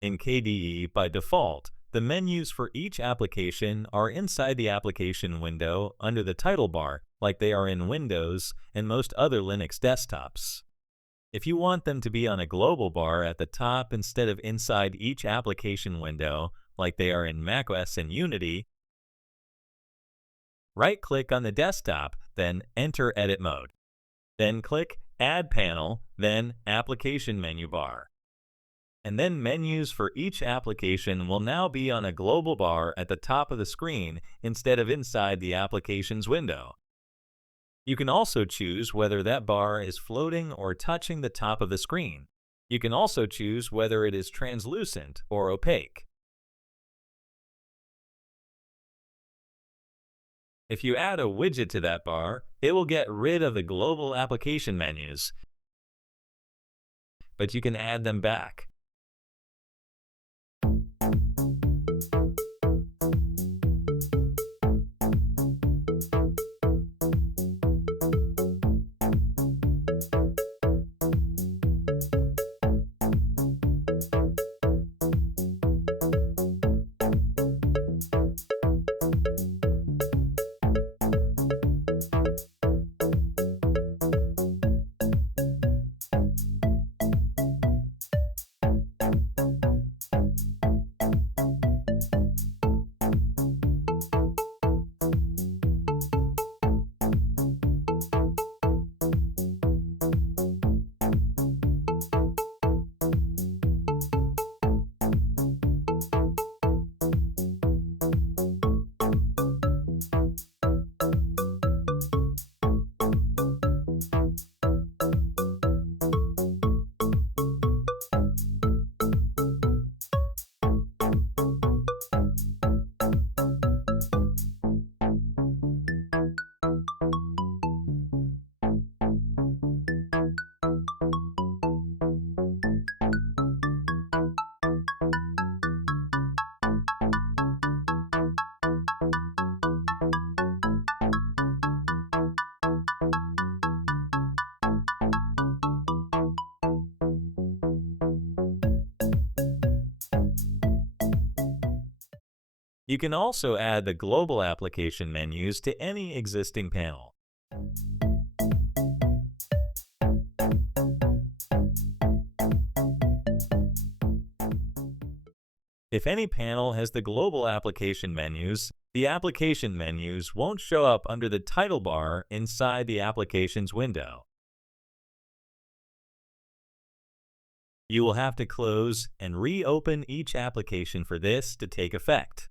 In KDE, by default, the menus for each application are inside the application window under the title bar, like they are in Windows and most other Linux desktops. If you want them to be on a global bar at the top instead of inside each application window, like they are in macOS and Unity, right-click on the desktop, then enter Edit Mode. Then click Add Panel, then Application Menu Bar. And then menus for each application will now be on a global bar at the top of the screen instead of inside the application's window. You can also choose whether that bar is floating or touching the top of the screen. You can also choose whether it is translucent or opaque. If you add a widget to that bar, it will get rid of the global application menus, but you can add them back. You can also add the global application menus to any existing panel. If any panel has the global application menus, the application menus won't show up under the title bar inside the application's window. You will have to close and reopen each application for this to take effect.